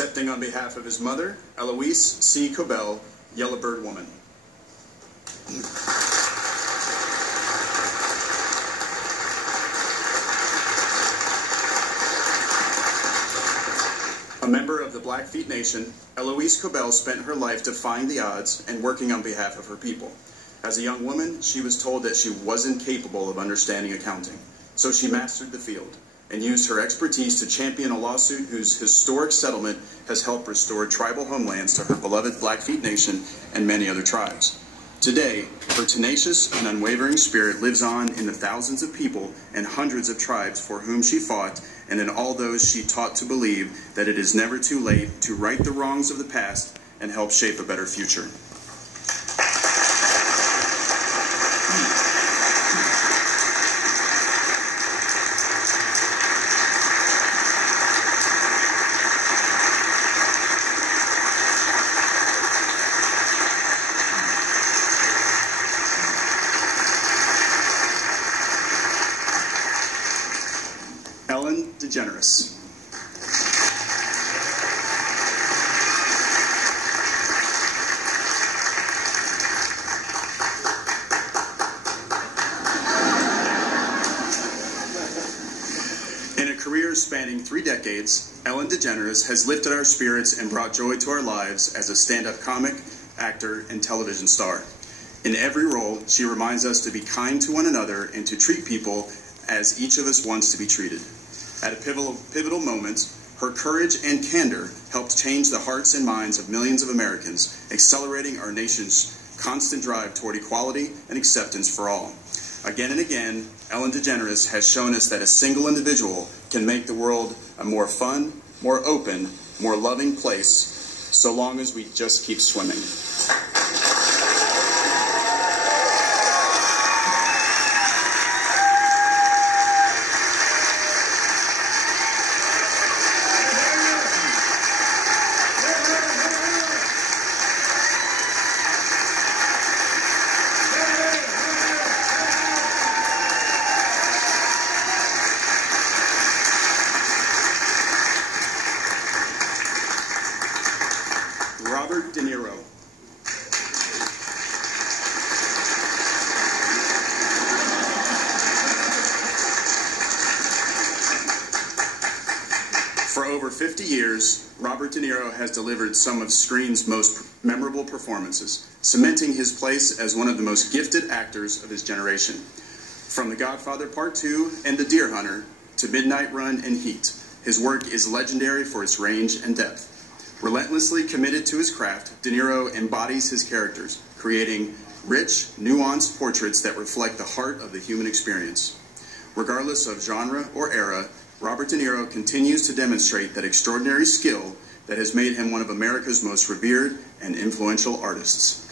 Accepting on behalf of his mother, Elouise C. Cobell, Yellowbird Woman. A member of the Blackfeet Nation, Elouise Cobell spent her life defying the odds and working on behalf of her people. As a young woman, she was told that she wasn't capable of understanding accounting, so she mastered the field and used her expertise to champion a lawsuit whose historic settlement has helped restore tribal homelands to her beloved Blackfeet Nation and many other tribes. Today, her tenacious and unwavering spirit lives on in the thousands of people and hundreds of tribes for whom she fought, and in all those she taught to believe that it is never too late to right the wrongs of the past and help shape a better future. Ellen DeGeneres. In a career spanning 3 decades, Ellen DeGeneres has lifted our spirits and brought joy to our lives as a stand-up comic, actor, and television star. In every role, she reminds us to be kind to one another and to treat people as each of us wants to be treated. At a pivotal moment, her courage and candor helped change the hearts and minds of millions of Americans, accelerating our nation's constant drive toward equality and acceptance for all. Again and again, Ellen DeGeneres has shown us that a single individual can make the world a more fun, more open, more loving place, so long as we just keep swimming. Robert De Niro. For over 50 years, Robert De Niro has delivered some of screen's most memorable performances, cementing his place as one of the most gifted actors of his generation. From The Godfather Part 2 and The Deer Hunter to Midnight Run and Heat, his work is legendary for its range and depth. Relentlessly committed to his craft, De Niro embodies his characters, creating rich, nuanced portraits that reflect the heart of the human experience. Regardless of genre or era, Robert De Niro continues to demonstrate that extraordinary skill that has made him one of America's most revered and influential artists.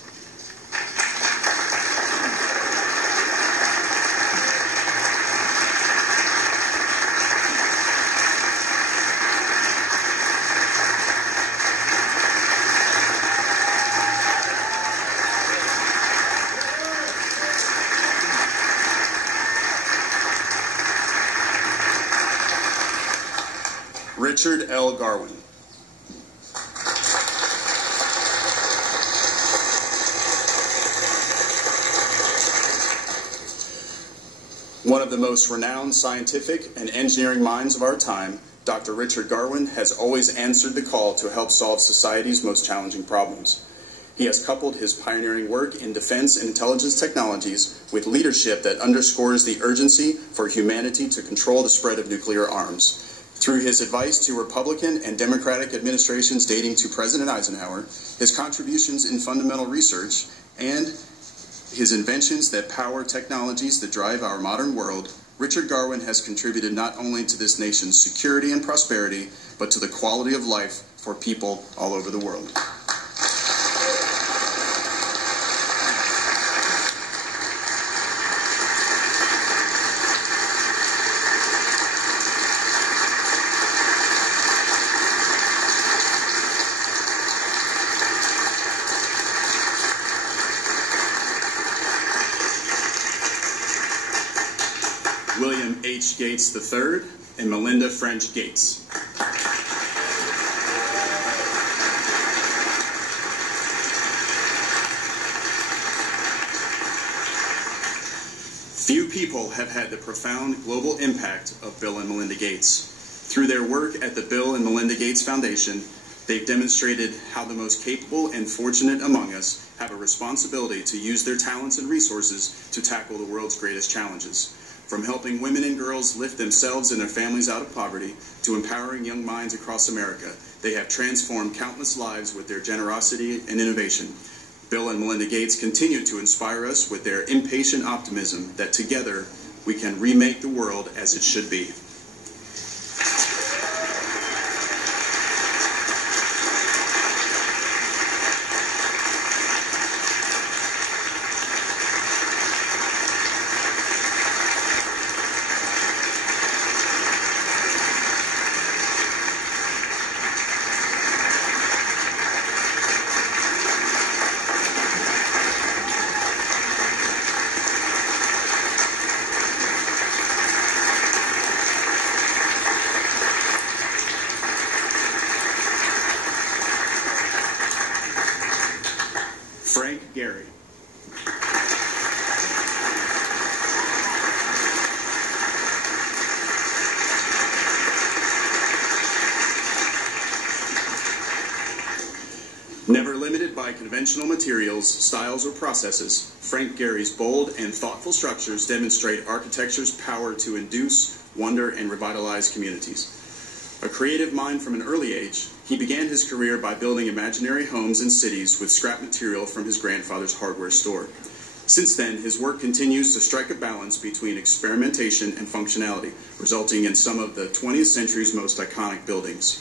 Richard L. Garwin. One of the most renowned scientific and engineering minds of our time, Dr. Richard Garwin has always answered the call to help solve society's most challenging problems. He has coupled his pioneering work in defense and intelligence technologies with leadership that underscores the urgency for humanity to control the spread of nuclear arms. Through his advice to Republican and Democratic administrations dating to President Eisenhower, his contributions in fundamental research, and his inventions that power technologies that drive our modern world, Richard Garwin has contributed not only to this nation's security and prosperity, but to the quality of life for people all over the world. William H. Gates III and Melinda French Gates. Few people have had the profound global impact of Bill and Melinda Gates. Through their work at the Bill and Melinda Gates Foundation, they've demonstrated how the most capable and fortunate among us have a responsibility to use their talents and resources to tackle the world's greatest challenges. From helping women and girls lift themselves and their families out of poverty to empowering young minds across America, they have transformed countless lives with their generosity and innovation. Bill and Melinda Gates continue to inspire us with their impatient optimism that together we can remake the world as it should be. Gehry. Never limited by conventional materials, styles, or processes, Frank Gehry's bold and thoughtful structures demonstrate architecture's power to induce, wonder, and revitalize communities. A creative mind from an early age, he began his career by building imaginary homes and cities with scrap material from his grandfather's hardware store. Since then, his work continues to strike a balance between experimentation and functionality, resulting in some of the 20th century's most iconic buildings.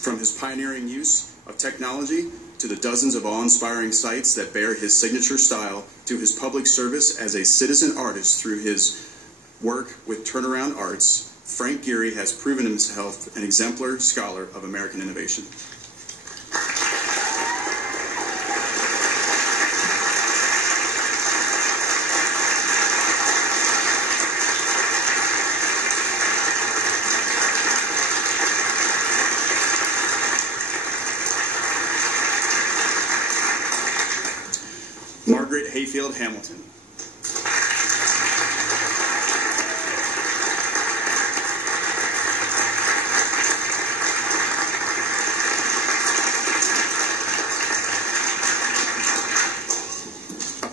From his pioneering use of technology to the dozens of awe-inspiring sites that bear his signature style, to his public service as a citizen artist through his work with Turnaround Arts, Frank Gehry has proven himself an exemplar scholar of American innovation. Margaret Hamilton.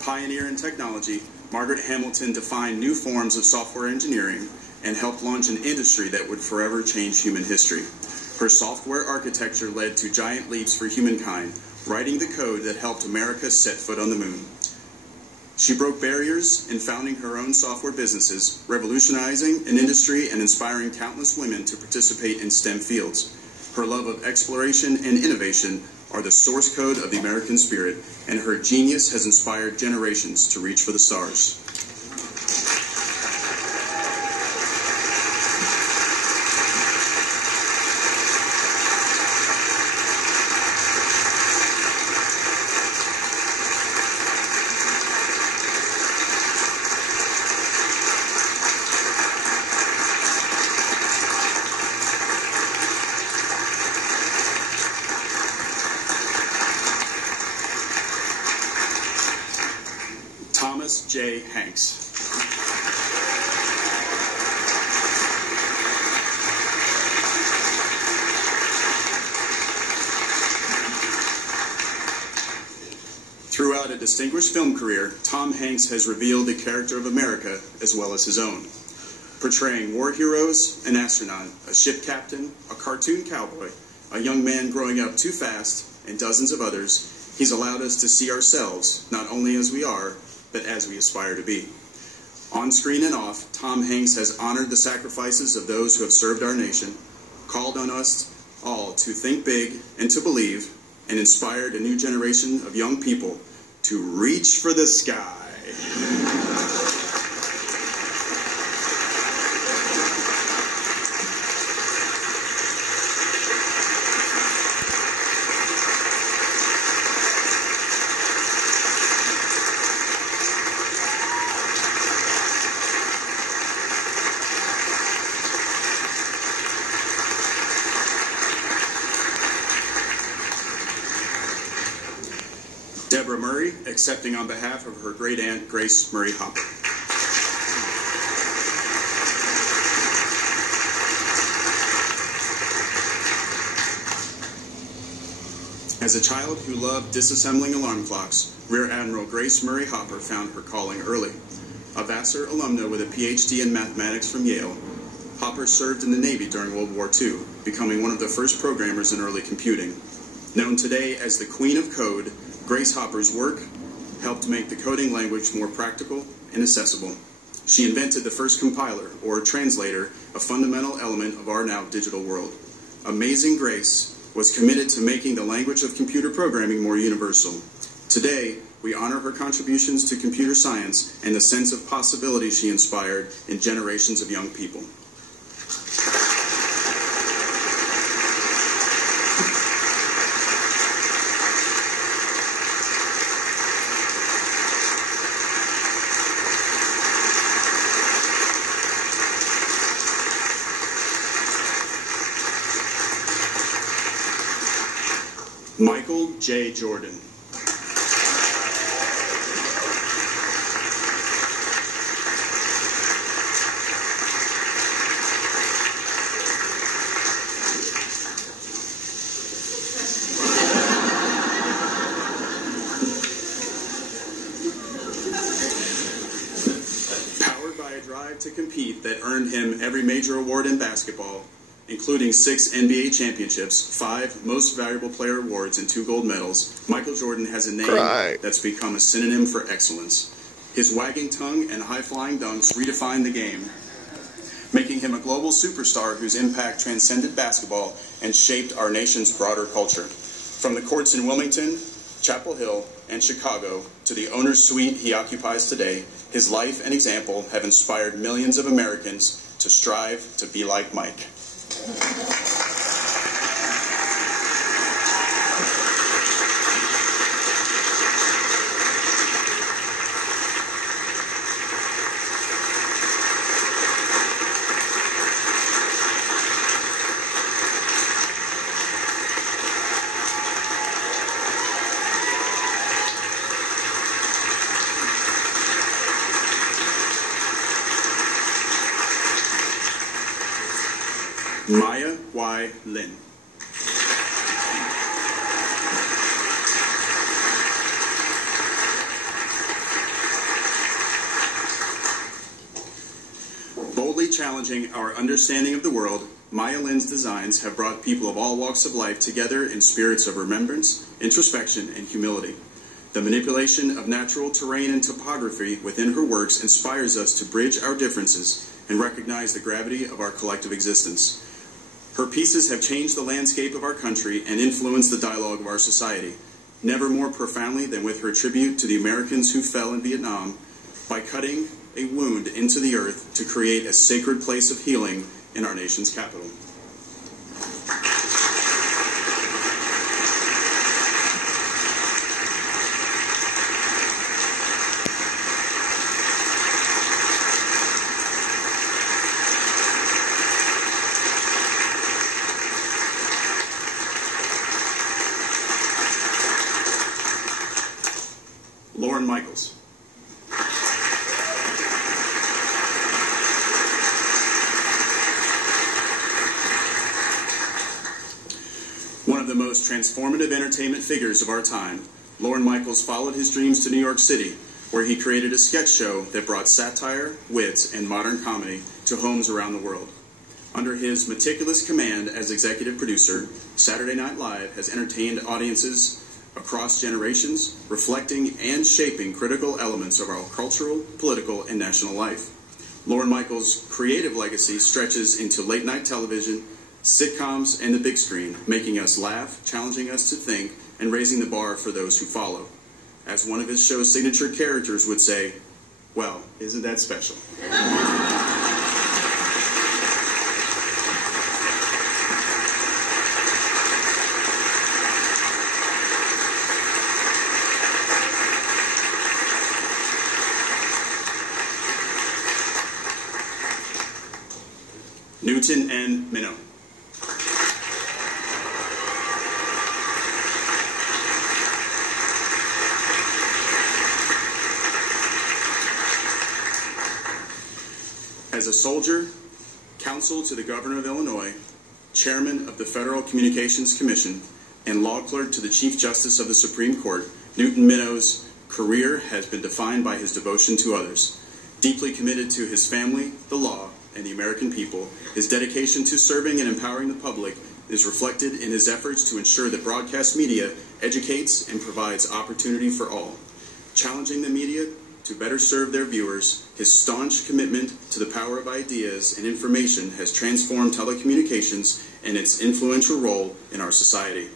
Pioneer in technology, Margaret Hamilton defined new forms of software engineering and helped launch an industry that would forever change human history. Her software architecture led to giant leaps for humankind, writing the code that helped America set foot on the moon. She broke barriers in founding her own software businesses, revolutionizing an industry and inspiring countless women to participate in STEM fields. Her love of exploration and innovation are the source code of the American spirit, and her genius has inspired generations to reach for the stars. J. Hanks. Throughout a distinguished film career, Tom Hanks has revealed the character of America as well as his own. Portraying war heroes, an astronaut, a ship captain, a cartoon cowboy, a young man growing up too fast, and dozens of others, he's allowed us to see ourselves not only as we are, but as we aspire to be. On screen and off, Tom Hanks has honored the sacrifices of those who have served our nation, called on us all to think big and to believe, and inspired a new generation of young people to reach for the sky. Deborah Murray, accepting on behalf of her great-aunt, Grace Murray Hopper. As a child who loved disassembling alarm clocks, Rear Admiral Grace Murray Hopper found her calling early. A Vassar alumna with a PhD in mathematics from Yale, Hopper served in the Navy during World War II, becoming one of the first programmers in early computing. Known today as the Queen of Code, Grace Hopper's work helped make the coding language more practical and accessible. She invented the first compiler, or translator, a fundamental element of our now digital world. Amazing Grace was committed to making the language of computer programming more universal. Today, we honor her contributions to computer science and the sense of possibility she inspired in generations of young people. Michael J. Jordan. Powered by a drive to compete that earned him every major award in basketball, including 6 NBA championships, 5 Most Valuable Player awards, and 2 gold medals, Michael Jordan has a name that's become a synonym for excellence. His wagging tongue and high-flying dunks redefined the game, making him a global superstar whose impact transcended basketball and shaped our nation's broader culture. From the courts in Wilmington, Chapel Hill, and Chicago to the owner's suite he occupies today, his life and example have inspired millions of Americans to strive to be like Mike. Maya Y. Lynn. Boldly challenging our understanding of the world, Maya Lynn's designs have brought people of all walks of life together in spirits of remembrance, introspection, and humility. The manipulation of natural terrain and topography within her works inspires us to bridge our differences and recognize the gravity of our collective existence. Her pieces have changed the landscape of our country and influenced the dialogue of our society, never more profoundly than with her tribute to the Americans who fell in Vietnam by cutting a wound into the earth to create a sacred place of healing in our nation's capital. Loren Michaels. One of the most transformative entertainment figures of our time, Loren Michaels followed his dreams to New York City, where he created a sketch show that brought satire, wit, and modern comedy to homes around the world. Under his meticulous command as executive producer, Saturday Night Live has entertained audiences across generations, reflecting and shaping critical elements of our cultural, political, and national life. Loren Michaels' creative legacy stretches into late-night television, sitcoms, and the big screen, making us laugh, challenging us to think, and raising the bar for those who follow. As one of his show's signature characters would say, well, isn't that special? Newton N. Minos. As a soldier, counsel to the Governor of Illinois, chairman of the Federal Communications Commission, and law clerk to the Chief Justice of the Supreme Court, Newton Minos' career has been defined by his devotion to others. Deeply committed to his family, the law, and the American people, his dedication to serving and empowering the public is reflected in his efforts to ensure that broadcast media educates and provides opportunity for all. Challenging the media to better serve their viewers, his staunch commitment to the power of ideas and information has transformed telecommunications and its influential role in our society.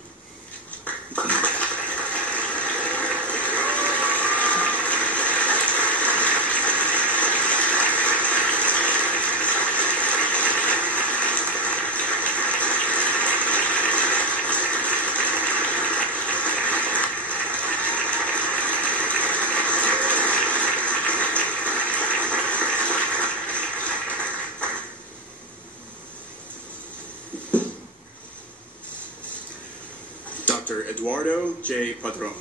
Dr. Eduardo Padrone.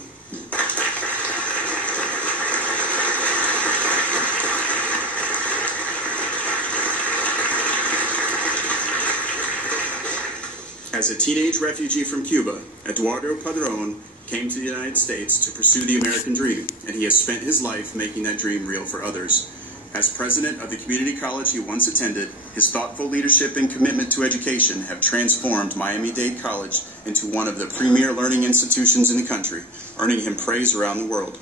As a teenage refugee from Cuba, Eduardo Padrone came to the United States to pursue the American dream, and he has spent his life making that dream real for others. As president of the community college he once attended, his thoughtful leadership and commitment to education have transformed Miami-Dade College into one of the premier learning institutions in the country, earning him praise around the world.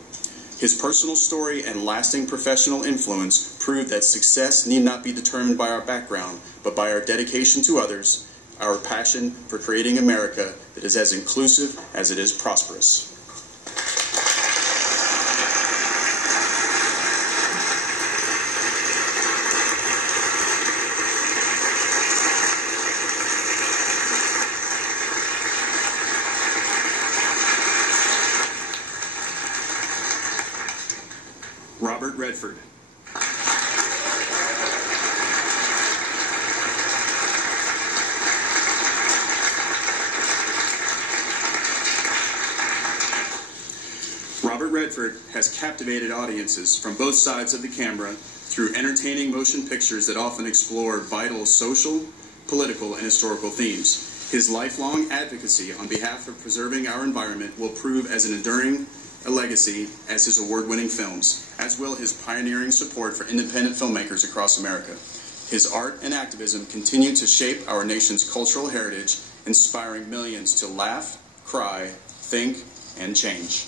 His personal story and lasting professional influence prove that success need not be determined by our background, but by our dedication to others, our passion for creating America that is as inclusive as it is prosperous. Redford. Robert Redford has captivated audiences from both sides of the camera through entertaining motion pictures that often explore vital social, political, and historical themes. His lifelong advocacy on behalf of preserving our environment will prove as an enduring a legacy as his award-winning films, as will his pioneering support for independent filmmakers across America. His art and activism continue to shape our nation's cultural heritage, inspiring millions to laugh, cry, think, and change.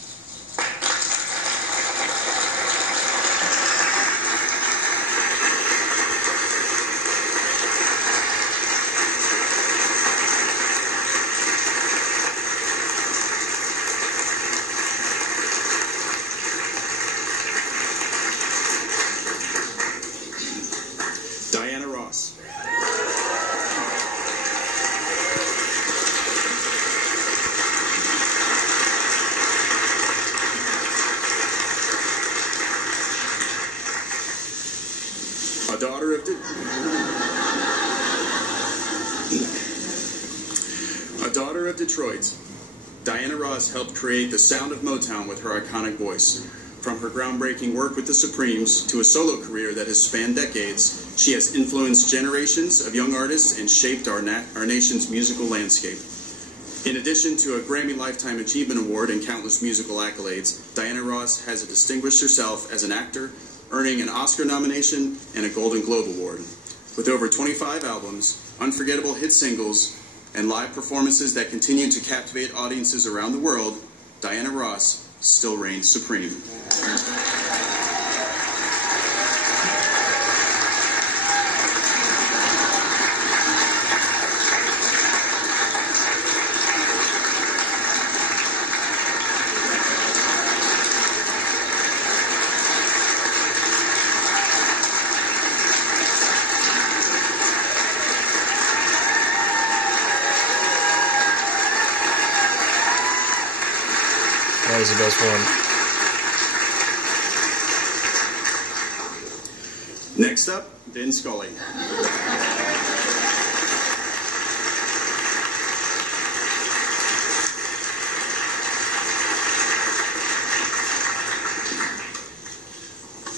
A daughter of Detroit, Diana Ross helped create the sound of Motown with her iconic voice. From her groundbreaking work with the Supremes to a solo career that has spanned decades, she has influenced generations of young artists and shaped our nation's musical landscape. In addition to a Grammy Lifetime Achievement Award and countless musical accolades, Diana Ross has distinguished herself as an actor, earning an Oscar nomination and a Golden Globe Award. With over 25 albums, unforgettable hit singles, and live performances that continue to captivate audiences around the world, Diana Ross still reigns supreme. That was the best one. Next up, Vin Scully.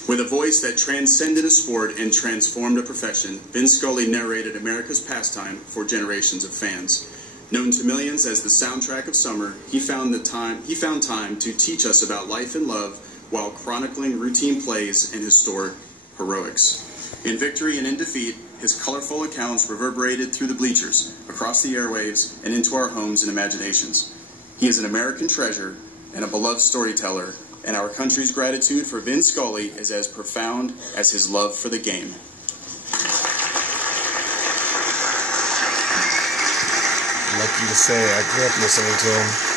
With a voice that transcended a sport and transformed a profession, Vin Scully narrated America's pastime for generations of fans. Known to millions as the soundtrack of summer, he found time to teach us about life and love while chronicling routine plays and historic heroics. In victory and in defeat, his colorful accounts reverberated through the bleachers, across the airwaves, and into our homes and imaginations. He is an American treasure and a beloved storyteller, and our country's gratitude for Vin Scully is as profound as his love for the game. Lucky to say, I grew up listening to him.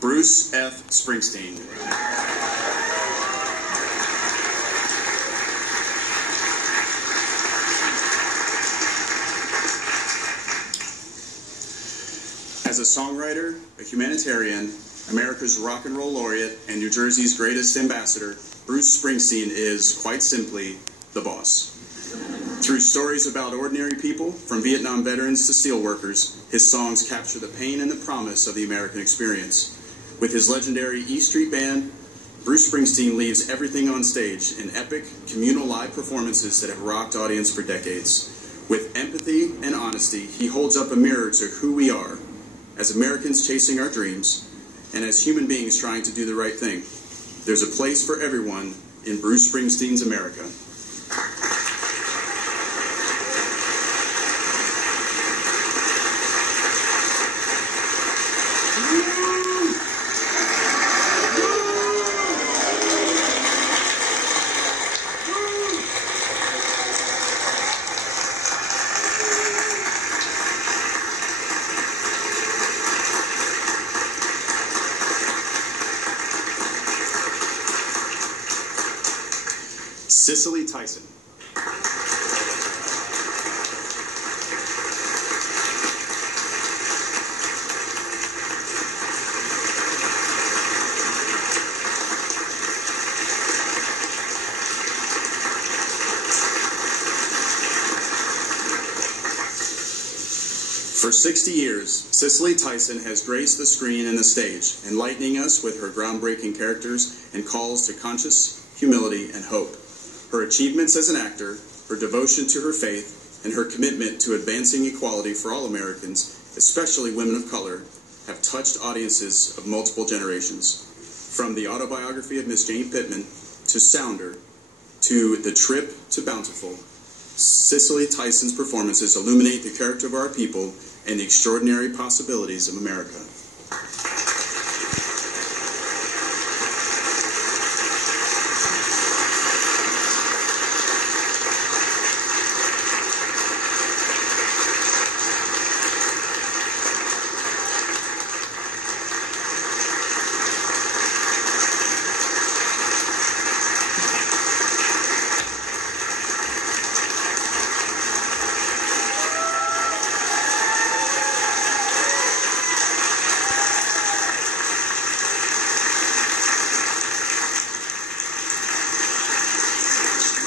Bruce F. Springsteen. As a songwriter, a humanitarian, America's rock and roll laureate, and New Jersey's greatest ambassador, Bruce Springsteen is, quite simply, the boss. Through stories about ordinary people, from Vietnam veterans to steelworkers, his songs capture the pain and the promise of the American experience. With his legendary E Street Band, Bruce Springsteen leaves everything on stage in epic, communal live performances that have rocked audiences for decades. With empathy and honesty, he holds up a mirror to who we are, as Americans chasing our dreams, and as human beings trying to do the right thing. There's a place for everyone in Bruce Springsteen's America. Cicely Tyson. For 60 years, Cicely Tyson has graced the screen and the stage, enlightening us with her groundbreaking characters and calls to conscious humility and hope. Her achievements as an actor, her devotion to her faith, and her commitment to advancing equality for all Americans, especially women of color, have touched audiences of multiple generations. From the autobiography of Miss Jane Pittman, to Sounder, to The Trip to Bountiful, Cicely Tyson's performances illuminate the character of our people and the extraordinary possibilities of America.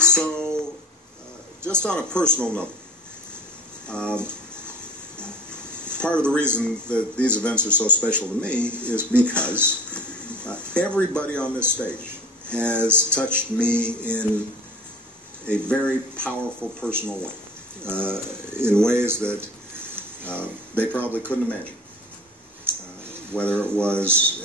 So, just on a personal note, part of the reason that these events are so special to me is because everybody on this stage has touched me in a very powerful personal way, in ways that they probably couldn't imagine, whether it was